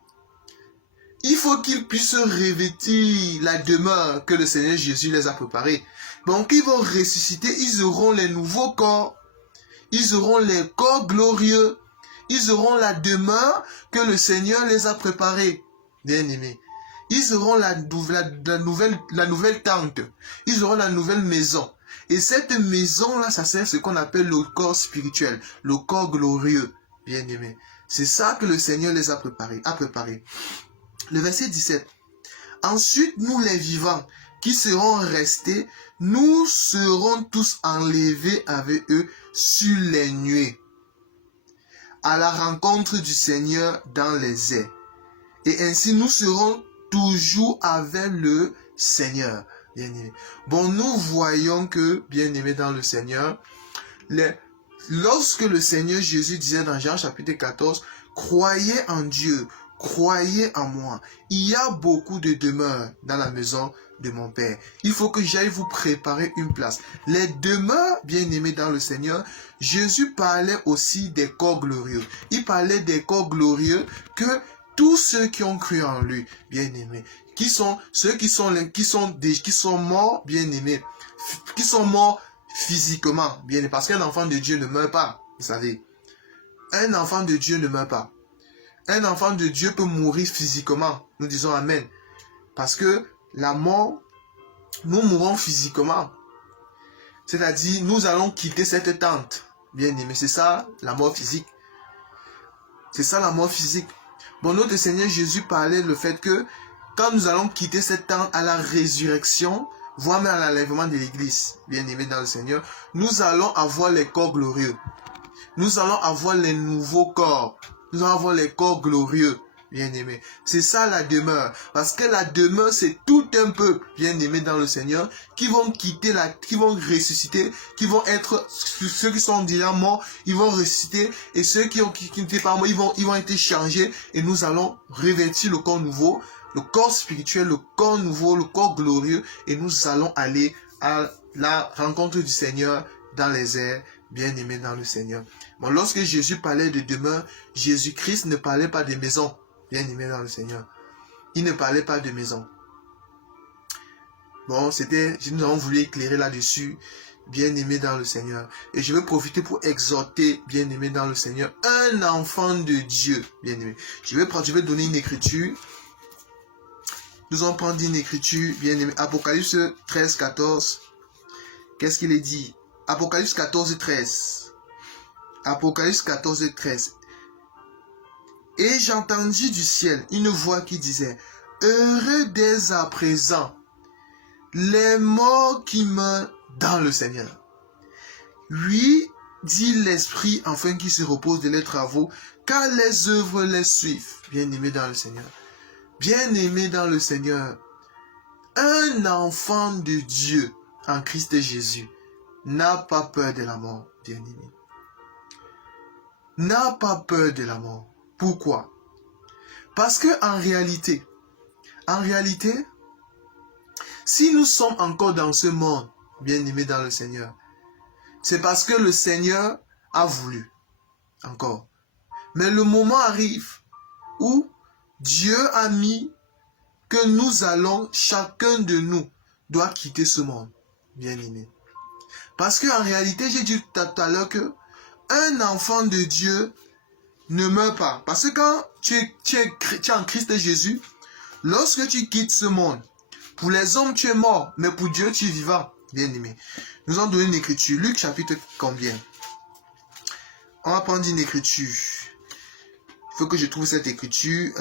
il faut qu'ils puissent revêtir la demeure que le Seigneur Jésus les a préparée. Donc, ils vont ressusciter, ils auront les nouveaux corps, ils auront les corps glorieux, ils auront la demeure que le Seigneur les a préparée. Bien aimés. Ils auront la nouvelle tente, ils auront la nouvelle maison. Et cette maison-là, ça sert ce qu'on appelle le corps spirituel, le corps glorieux, bien aimé. C'est ça que le Seigneur les a préparé. Le verset 17. Ensuite, nous les vivants, qui seront restés, nous serons tous enlevés avec eux sur les nuées, à la rencontre du Seigneur dans les airs. Et ainsi, nous serons toujours avec le Seigneur. Bien aimé. Bon, nous voyons que, bien aimé dans le Seigneur, lorsque le Seigneur Jésus disait dans Jean chapitre 14, croyez en Dieu, croyez en moi. Il y a beaucoup de demeures dans la maison de mon Père. Il faut que j'aille vous préparer une place. Les demeures, bien aimés dans le Seigneur, Jésus parlait aussi des corps glorieux. Il parlait des corps glorieux que tous ceux qui ont cru en lui, bien aimés, qui sont ceux qui sont morts, bien aimés, qui sont morts physiquement, bien aimés, parce qu'un enfant de Dieu ne meurt pas, vous savez. Un enfant de Dieu ne meurt pas. Un enfant de Dieu peut mourir physiquement, nous disons Amen. Parce que la mort, nous mourons physiquement. C'est-à-dire, nous allons quitter cette tente, bien aimé. C'est ça, la mort physique. C'est ça, la mort physique. Bon, notre Seigneur Jésus parlait le fait que quand nous allons quitter cette tente à la résurrection, voire même à l'enlèvement de l'église, bien aimé dans le Seigneur, nous allons avoir les corps glorieux. Nous allons avoir les nouveaux corps. Nous allons avoir les corps glorieux, bien aimé. C'est ça la demeure. Parce que la demeure, c'est tout un peuple, bien aimé dans le Seigneur, qui vont quitter qui vont ressusciter, qui vont être, ceux qui sont déjà morts, ils vont ressusciter, et ceux qui n'étaient pas morts, ils vont être changés, et nous allons revêtir le corps nouveau, le corps spirituel, le corps nouveau, le corps glorieux, et nous allons aller à la rencontre du Seigneur dans les airs, bien aimé dans le Seigneur. Bon, lorsque Jésus parlait de demeure, Jésus-Christ ne parlait pas de maison, bien aimé dans le Seigneur. Il ne parlait pas de maison. Bon, nous avons voulu éclairer là-dessus, bien aimé dans le Seigneur. Et je vais profiter pour exhorter, bien aimé dans le Seigneur, un enfant de Dieu, bien aimé. Je vais donner une écriture. Nous allons prendre une écriture, bien aimé. Apocalypse 13, 14. Qu'est-ce qu'il est dit? Apocalypse 14, 13. Apocalypse 14, 13. Et j'entendis du ciel une voix qui disait, heureux dès à présent les morts qui meurent dans le Seigneur. Oui, dit l'Esprit, afin qu'il se repose de les travaux, car les œuvres les suivent. Bien-aimé dans le Seigneur. Bien-aimé dans le Seigneur. Un enfant de Dieu en Christ Jésus n'a pas peur de la mort, bien-aimé. N'a pas peur de la mort. Pourquoi? Parce que en réalité, si nous sommes encore dans ce monde, bien-aimé dans le Seigneur, c'est parce que le Seigneur a voulu encore. Mais le moment arrive où Dieu a mis que nous allons, chacun de nous doit quitter ce monde, bien-aimé. Parce qu'en réalité, j'ai dit tout à l'heure que un enfant de Dieu ne meurt pas. Parce que quand tu es en Christ Jésus, lorsque tu quittes ce monde, pour les hommes, tu es mort, mais pour Dieu, tu es vivant, bien-aimé. Nous avons donné une écriture. Luc chapitre combien? On va prendre une écriture. Il faut que je trouve cette écriture.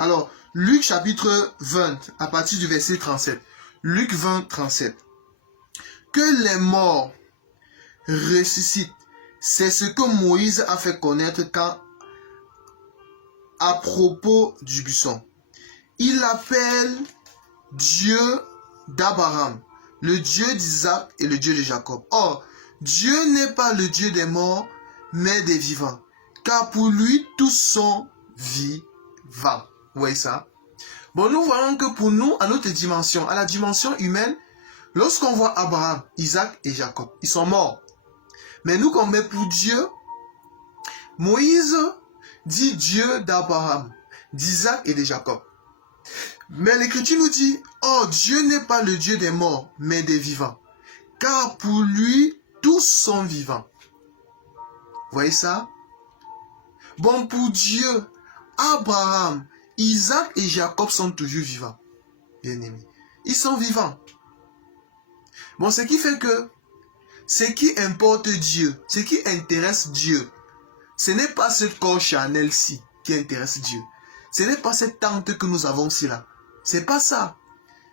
Alors, Luc chapitre 20, à partir du verset 37. Luc 20, 37. Que les morts ressuscitent, c'est ce que Moïse a fait connaître quand, à propos du buisson, il appelle Dieu d'Abraham, le Dieu d'Isaac et le Dieu de Jacob. Or, Dieu n'est pas le Dieu des morts, mais des vivants, car pour lui, tous sont vivants. Vous voyez ça? Bon, nous voyons que pour nous, à notre dimension, à la dimension humaine, lorsqu'on voit Abraham, Isaac et Jacob, ils sont morts. Mais nous, comme pour Dieu, Moïse dit Dieu d'Abraham, d'Isaac et de Jacob. Mais l'Écriture nous dit, oh, Dieu n'est pas le Dieu des morts, mais des vivants. Car pour lui, tous sont vivants. Vous voyez ça? Bon, pour Dieu, Abraham, Isaac et Jacob sont toujours vivants. Bien-aimés. Ils sont vivants. Bon, ce qui fait que, ce qui importe Dieu, ce qui intéresse Dieu, ce n'est pas ce corps charnel-ci qui intéresse Dieu. Ce n'est pas cette tente que nous avons ici là. C'est pas ça.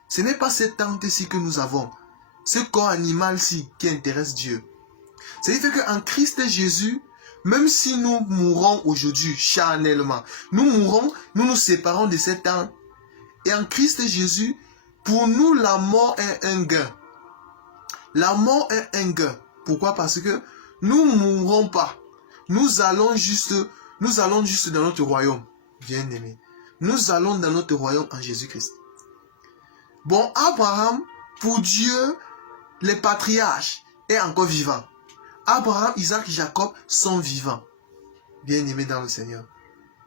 Ce n'est pas cette tente-ci que nous avons. Ce corps animal-ci qui intéresse Dieu. Ce qui fait qu'en Christ Jésus, même si nous mourons aujourd'hui charnellement, nous mourrons, nous nous séparons de cet temps. Et en Christ Jésus, pour nous, la mort est un gain. La mort est un gain. Pourquoi? Parce que nous ne mourrons pas. Nous allons juste dans notre royaume, bien-aimés. Nous allons dans notre royaume en Jésus-Christ. Bon, Abraham, pour Dieu, les patriarches est encore vivant. Abraham, Isaac et Jacob sont vivants. Bien-aimés dans le Seigneur.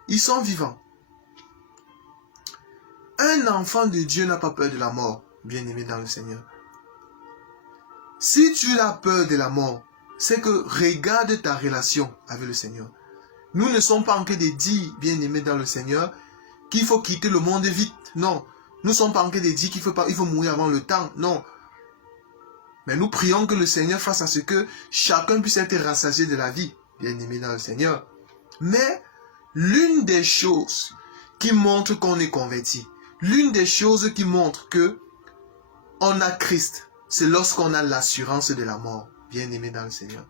Ils sont vivants. Un enfant de Dieu n'a pas peur de la mort. Bien-aimé dans le Seigneur. Si tu as peur de la mort, c'est que regarde ta relation avec le Seigneur. Nous ne sommes pas en train de dire, bien-aimés dans le Seigneur, qu'il faut quitter le monde vite. Non. Nous ne sommes pas en train de dire qu'il faut mourir avant le temps. Non. Mais nous prions que le Seigneur fasse à ce que chacun puisse être rassasié de la vie, bien-aimé dans le Seigneur. Mais l'une des choses qui montre qu'on est converti, l'une des choses qui montre que on a Christ, c'est lorsqu'on a l'assurance de la mort, bien-aimé dans le Seigneur.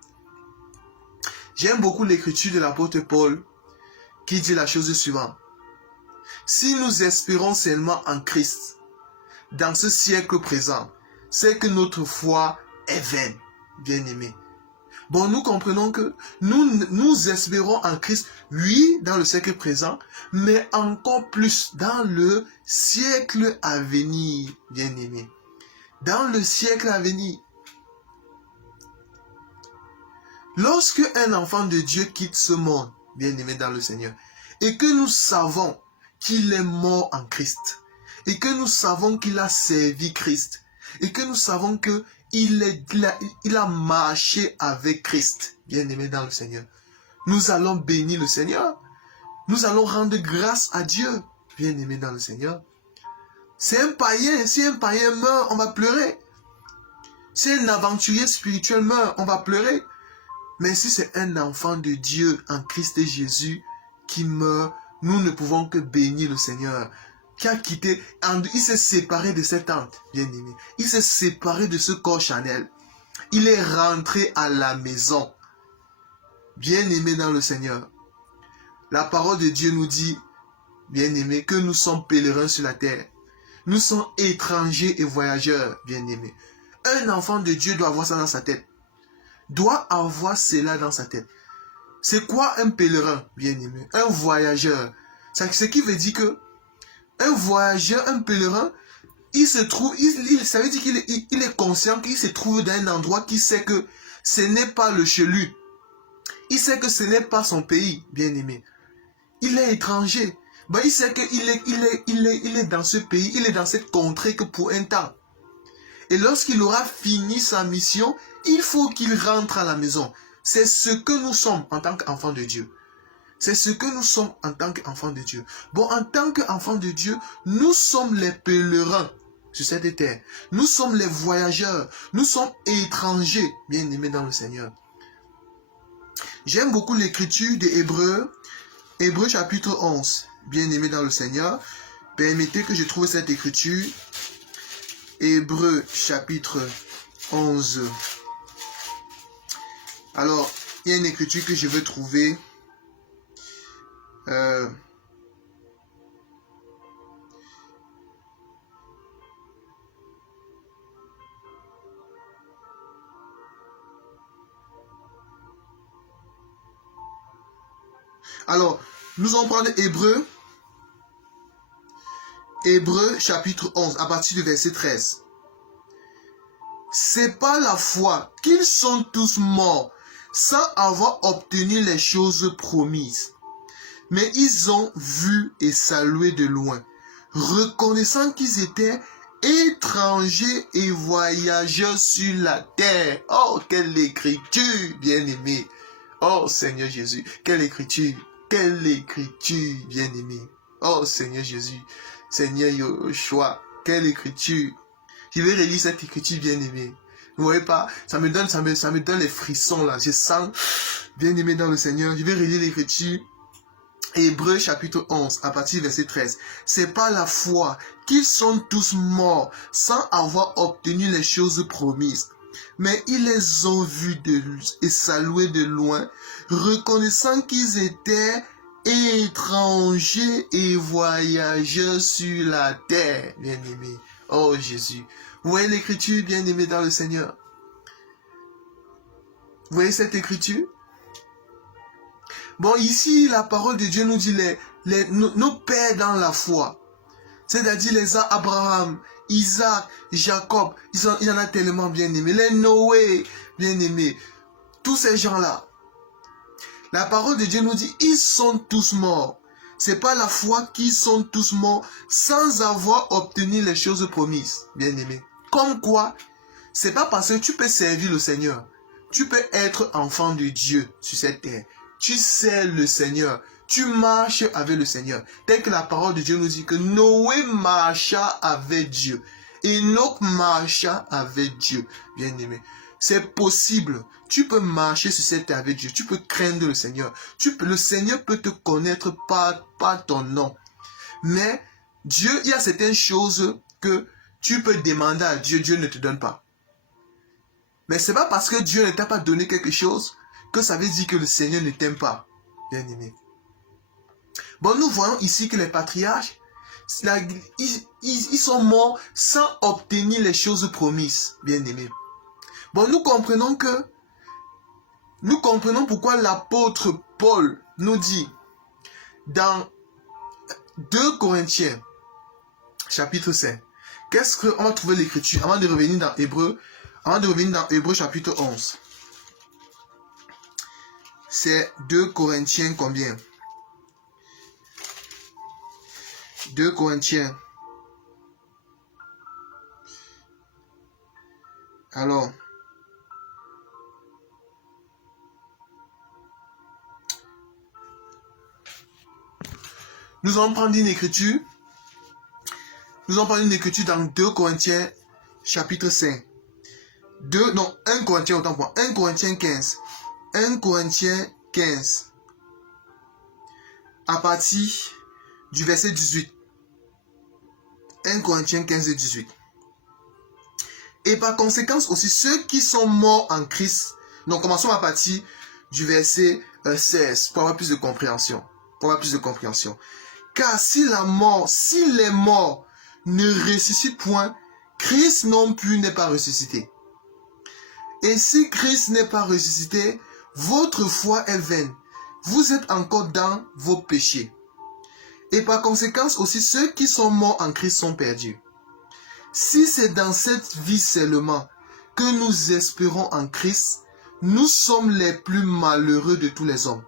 J'aime beaucoup l'écriture de l'apôtre Paul qui dit la chose suivante. Si nous espérons seulement en Christ, dans ce siècle présent, c'est que notre foi est vaine, bien-aimé. Bon, nous comprenons que nous espérons en Christ, oui, dans le siècle présent, mais encore plus dans le siècle à venir, bien-aimé. Dans le siècle à venir. Lorsque un enfant de Dieu quitte ce monde, bien-aimé dans le Seigneur, et que nous savons qu'il est mort en Christ, et que nous savons qu'il a servi Christ, et que nous savons qu'il a marché avec Christ, bien-aimé dans le Seigneur. Nous allons bénir le Seigneur. Nous allons rendre grâce à Dieu, bien-aimé dans le Seigneur. C'est un païen. Si un païen meurt, on va pleurer. Si un aventurier spirituel meurt, on va pleurer. Mais si c'est un enfant de Dieu en Christ Jésus qui meurt, nous ne pouvons que bénir le Seigneur. Qui a quitté, il s'est séparé de cette tente, bien-aimé. Il s'est séparé de ce corps charnel. Il est rentré à la maison. Bien-aimé dans le Seigneur. La parole de Dieu nous dit, bien-aimé, que nous sommes pèlerins sur la terre. Nous sommes étrangers et voyageurs, bien-aimés. Un enfant de Dieu doit avoir ça dans sa tête. Doit avoir cela dans sa tête. C'est quoi un pèlerin, bien-aimé? Un voyageur. C'est ce qui veut dire que un voyageur, un pèlerin, il se trouve, ça veut dire qu'il est conscient qu'il se trouve dans un endroit qui sait que ce n'est pas le chez lui. Il sait que ce n'est pas son pays, bien-aimé. Il est étranger. Ben, il sait qu'il est dans ce pays, il est dans cette contrée que pour un temps. Et lorsqu'il aura fini sa mission, il faut qu'il rentre à la maison. C'est ce que nous sommes en tant qu'enfants de Dieu. C'est ce que nous sommes en tant qu'enfants de Dieu. Bon, en tant qu'enfants de Dieu, nous sommes les pèlerins sur cette terre. Nous sommes les voyageurs. Nous sommes étrangers, bien-aimés dans le Seigneur. J'aime beaucoup l'écriture des Hébreux. Hébreux chapitre 11. Bien-aimés dans le Seigneur. Permettez que je trouve cette écriture. Hébreux chapitre 11. Alors, il y a une écriture que je veux trouver. Alors, nous allons prendre Hébreux chapitre 11, à partir du verset 13. C'est par la foi qu'ils sont tous morts, sans avoir obtenu les choses promises. Mais ils ont vu et salué de loin, reconnaissant qu'ils étaient étrangers et voyageurs sur la terre. Oh, quelle écriture, bien-aimé. Oh, Seigneur Jésus, quelle écriture, bien-aimé. Oh, Seigneur Jésus, Seigneur Yoshua, quelle écriture. Je vais relire cette écriture, bien-aimé. Vous voyez pas, ça me donne les frissons là. Je sens, bien-aimé dans le Seigneur. Je vais relire l'écriture. Hébreux chapitre 11, à partir du verset 13. C'est par la foi qu'ils sont tous morts sans avoir obtenu les choses promises. Mais ils les ont vus et salués de loin, reconnaissant qu'ils étaient étrangers et voyageurs sur la terre. Bien-aimé. Oh Jésus. Vous voyez l'écriture, bien-aimé dans le Seigneur. Vous voyez cette écriture? Bon, ici, la parole de Dieu nous dit nos pères dans la foi. C'est-à-dire les Abraham, Isaac, Jacob. Il y en a tellement bien-aimés. Les Noé, bien-aimés. Tous ces gens-là. La parole de Dieu nous dit, ils sont tous morts. C'est pas la foi qu'ils sont tous morts sans avoir obtenu les choses promises, bien-aimés. Comme quoi, c'est pas parce que tu peux servir le Seigneur. Tu peux être enfant de Dieu sur cette terre. Tu sais le Seigneur. Tu marches avec le Seigneur. Tel que la parole de Dieu nous dit que Noé marcha avec Dieu. Enoch marcha avec Dieu. Bien-aimé. C'est possible. Tu peux marcher sur cette terre avec Dieu. Tu peux craindre le Seigneur. Le Seigneur peut te connaître par ton nom. Mais Dieu, il y a certaines choses que tu peux demander à Dieu. Dieu ne te donne pas. Mais ce n'est pas parce que Dieu ne t'a pas donné quelque chose que ça veut dire que le Seigneur ne t'aime pas. Bien-aimé. Bon, nous voyons ici que les patriarches, ils sont morts sans obtenir les choses promises. Bien-aimé. Bon, nous comprenons pourquoi l'apôtre Paul nous dit dans 2 Corinthiens, chapitre 5. Qu'est-ce qu'on va trouver l'écriture avant de revenir dans Hébreux chapitre 11. C'est 2 Corinthiens combien? 2 Corinthiens. Alors, nous allons prendre une écriture. nous allons prendre une écriture dans 2 Corinthiens chapitre 5. 1 Corinthiens, autant pour 1 Corinthiens 15. 1 Corinthiens 15. À partir du verset 18. 1 Corinthiens 15 et 18. Et par conséquent aussi, ceux qui sont morts en Christ. Donc commençons à partir du verset 16 pour avoir plus de compréhension. Car si les morts ne ressuscitent point, Christ non plus n'est pas ressuscité. Et si Christ n'est pas ressuscité, votre foi est vaine. Vous êtes encore dans vos péchés. Et par conséquent aussi, ceux qui sont morts en Christ sont perdus. Si c'est dans cette vie seulement que nous espérons en Christ, nous sommes les plus malheureux de tous les hommes.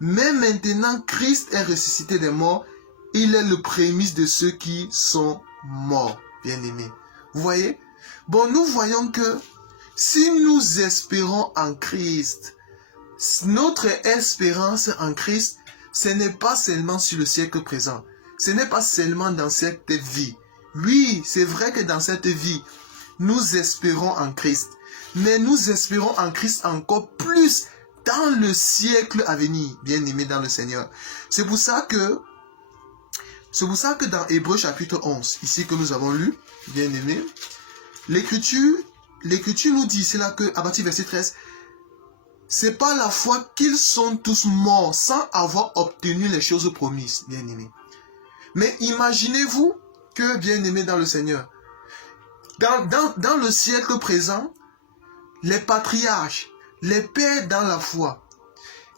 Mais maintenant, Christ est ressuscité des morts, il est le prémisse de ceux qui sont morts, bien-aimés. Vous voyez? Bon, nous voyons que si nous espérons en Christ, notre espérance en Christ, ce n'est pas seulement sur le siècle présent. Ce n'est pas seulement dans cette vie. Oui, c'est vrai que dans cette vie, nous espérons en Christ. Mais nous espérons en Christ encore plus dans le siècle à venir, bien-aimés dans le Seigneur. C'est pour ça que dans Hébreux chapitre 11, ici que nous avons lu, bien-aimés, l'Écriture nous dit, c'est là que, à partir du verset 13, c'est par la foi qu'ils sont tous morts sans avoir obtenu les choses promises, bien-aimés. Mais imaginez-vous que, bien-aimés dans le Seigneur, dans le siècle présent, les patriarches, les pères dans la foi,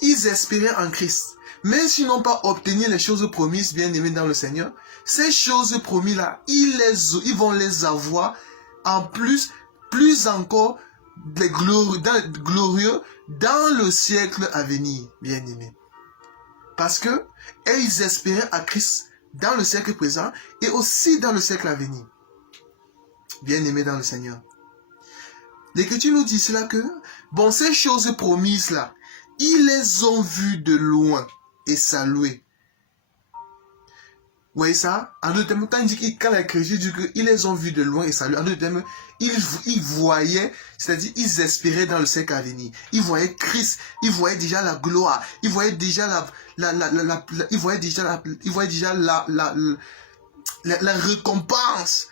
ils espéraient en Christ. Mais s'ils n'ont pas obtenu les choses promises, bien-aimés dans le Seigneur, ces choses promises-là, ils vont les avoir en plus encore glorieux dans le siècle à venir, bien-aimés. Parce que ils espéraient à Christ dans le siècle présent et aussi dans le siècle à venir. Bien-aimés dans le Seigneur. L'Écriture nous dit cela que, bon, ces choses promises-là, ils les ont vues de loin et saluées. Vous voyez ça? En d'autres termes, quand l'Écriture dit qu'ils les ont vues de loin et saluées, en d'autres termes, ils voyaient, c'est-à-dire ils espéraient dans le siècle à venir. Ils voyaient Christ, ils voyaient déjà la gloire, ils voyaient déjà la récompense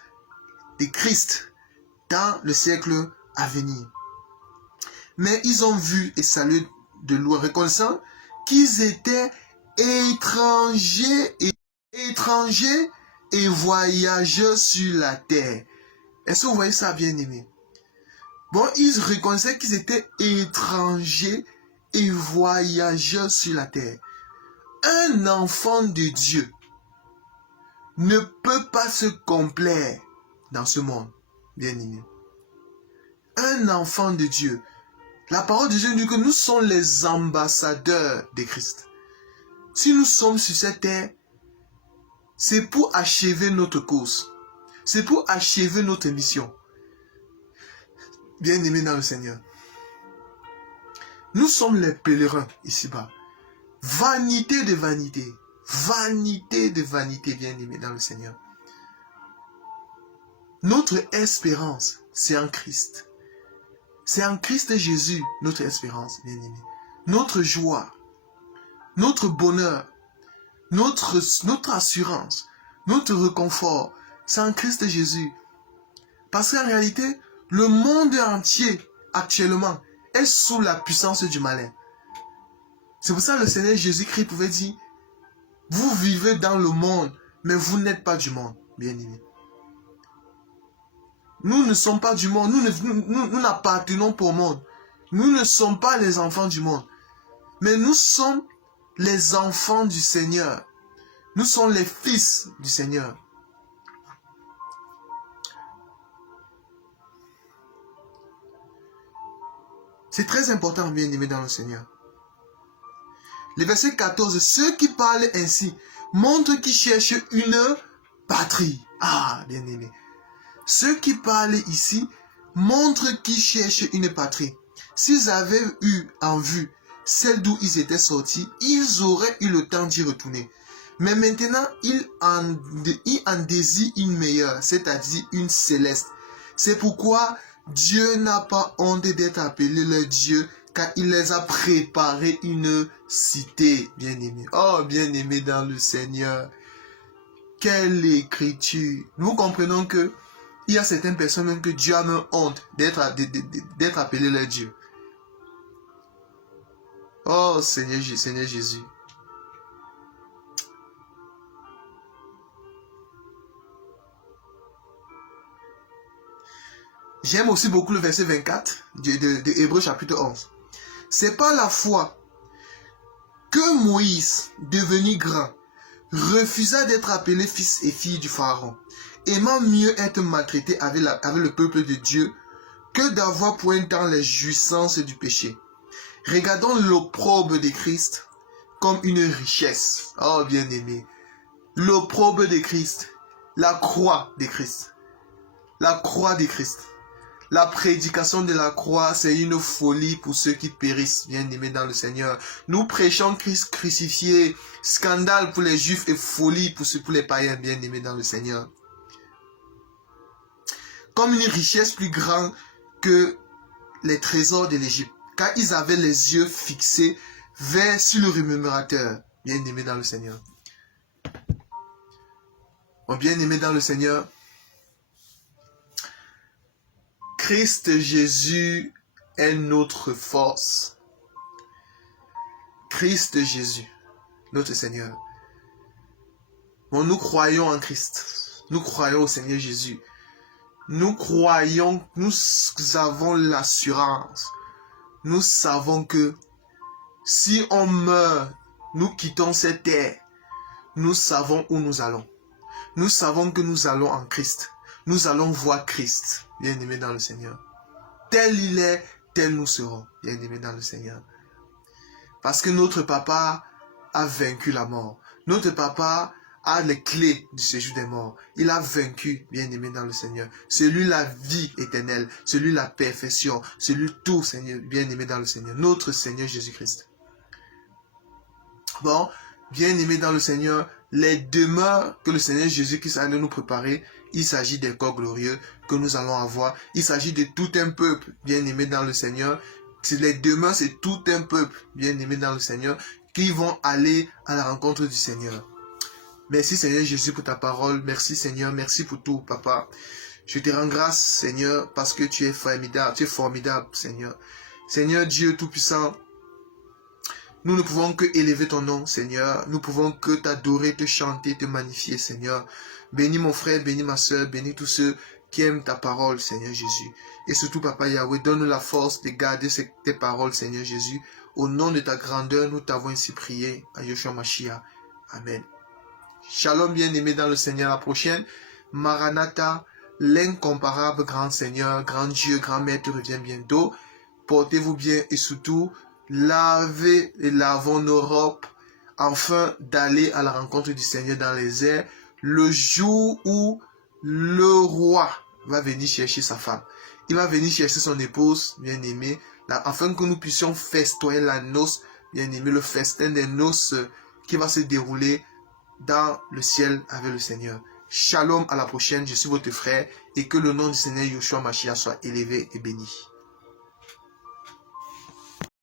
de Christ dans le siècle à venir. Mais ils ont vu et salué de loin, reconnaissant qu'ils étaient étrangers et voyageurs sur la terre. Est-ce que vous voyez ça, bien-aimés? Bon, ils reconnaissaient qu'ils étaient étrangers et voyageurs sur la terre. Un enfant de Dieu ne peut pas se complaire dans ce monde, bien-aimés. Un enfant de Dieu. La parole de Dieu dit que nous sommes les ambassadeurs de Christ. Si nous sommes sur cette terre, c'est pour achever notre course. C'est pour achever notre mission. Bien-aimés dans le Seigneur. Nous sommes les pèlerins ici-bas. Vanité de vanité. Vanité de vanité, bien-aimés dans le Seigneur. Notre espérance, c'est en Christ. C'est en Christ Jésus, notre espérance, bien-aimés. Notre joie, notre bonheur, notre assurance, notre réconfort, c'est en Christ Jésus. Parce qu'en réalité, le monde entier, actuellement, est sous la puissance du malin. C'est pour ça que le Seigneur Jésus-Christ pouvait dire, vous vivez dans le monde, mais vous n'êtes pas du monde, bien-aimés. Nous ne sommes pas du monde, nous n'appartenons pas au monde. Nous ne sommes pas les enfants du monde. Mais nous sommes les enfants du Seigneur. Nous sommes les fils du Seigneur. C'est très important, bien-aimés dans le Seigneur. Le verset 14, ceux qui parlent ainsi montrent qu'ils cherchent une patrie. Ah, bien-aimés. Ceux qui parlent ici montrent qu'ils cherchent une patrie. S'ils avaient eu en vue celle d'où ils étaient sortis, ils auraient eu le temps d'y retourner. Mais maintenant, il en désire une meilleure, c'est-à-dire une céleste. C'est pourquoi Dieu n'a pas honte d'être appelé leur Dieu, car il les a préparé une cité, bien-aimés. Oh, bien-aimés dans le Seigneur. Quelle écriture! Nous comprenons que il y a certaines personnes même que Dieu a même honte d'être appelé leur Dieu. Oh, Seigneur Jésus. J'aime aussi beaucoup le verset 24 de Hébreux chapitre 11. C'est par la foi que Moïse, devenu grand, refusa d'être appelé fils et fille du Pharaon, aimant mieux être maltraité avec le peuple de Dieu que d'avoir pour un temps les jouissances du péché. Regardons l'opprobre de Christ comme une richesse. Oh bien-aimé, l'opprobre de Christ, la croix de Christ, la croix de Christ. La prédication de la croix, c'est une folie pour ceux qui périssent, bien-aimés dans le Seigneur. Nous prêchons Christ crucifié, scandale pour les Juifs et folie pour les païens, bien-aimés dans le Seigneur. Comme une richesse plus grande que les trésors de l'Égypte, car ils avaient les yeux fixés sur le rémunérateur, bien-aimés dans le Seigneur. Mon bien-aimé dans le Seigneur, Christ Jésus est notre force. Christ Jésus, notre Seigneur. Bon, nous croyons en Christ. Nous croyons au Seigneur Jésus. Nous croyons, nous avons l'assurance. Nous savons que si on meurt, nous quittons cette terre. Nous savons où nous allons. Nous savons que nous allons en Christ. Nous allons voir Christ, bien-aimé dans le Seigneur. Tel il est, tel nous serons, bien-aimé dans le Seigneur. Parce que notre papa a vaincu la mort. Notre papa a les clés du séjour des morts. Il a vaincu, bien-aimé dans le Seigneur. Celui la vie éternelle, celui la perfection, celui tout, Seigneur, bien-aimé dans le Seigneur. Notre Seigneur Jésus-Christ. Bon, bien-aimé dans le Seigneur, les demeures que le Seigneur Jésus-Christ allait nous préparer, il s'agit des corps glorieux que nous allons avoir. Il s'agit de tout un peuple bien-aimé dans le Seigneur. Les demeures, c'est tout un peuple bien-aimé dans le Seigneur qui vont aller à la rencontre du Seigneur. Merci Seigneur Jésus pour ta parole. Merci Seigneur, merci pour tout Papa. Je te rends grâce Seigneur parce que tu es formidable Seigneur. Seigneur Dieu Tout-Puissant, nous ne pouvons que élever ton nom, Seigneur. Nous pouvons que t'adorer, te chanter, te magnifier, Seigneur. Bénis mon frère, bénis ma soeur, bénis tous ceux qui aiment ta parole, Seigneur Jésus. Et surtout, Papa Yahweh, donne-nous la force de garder tes paroles, Seigneur Jésus. Au nom de ta grandeur, nous t'avons ainsi prié, à Yeshua Mashiach. Amen. Shalom, bien-aimés dans le Seigneur. La prochaine, Maranatha, l'incomparable grand Seigneur, grand Dieu, grand Maître revient bientôt. Portez-vous bien et surtout, lavez et lavons nos robes afin d'aller à la rencontre du Seigneur dans les airs le jour où le roi va venir chercher sa femme. Il va venir chercher son épouse, bien-aimée, afin que nous puissions festoyer la noce, bien-aimée, le festin des noces qui va se dérouler dans le ciel avec le Seigneur. Shalom, à la prochaine, je suis votre frère et que le nom du Seigneur Yeshua Mashiach soit élevé et béni.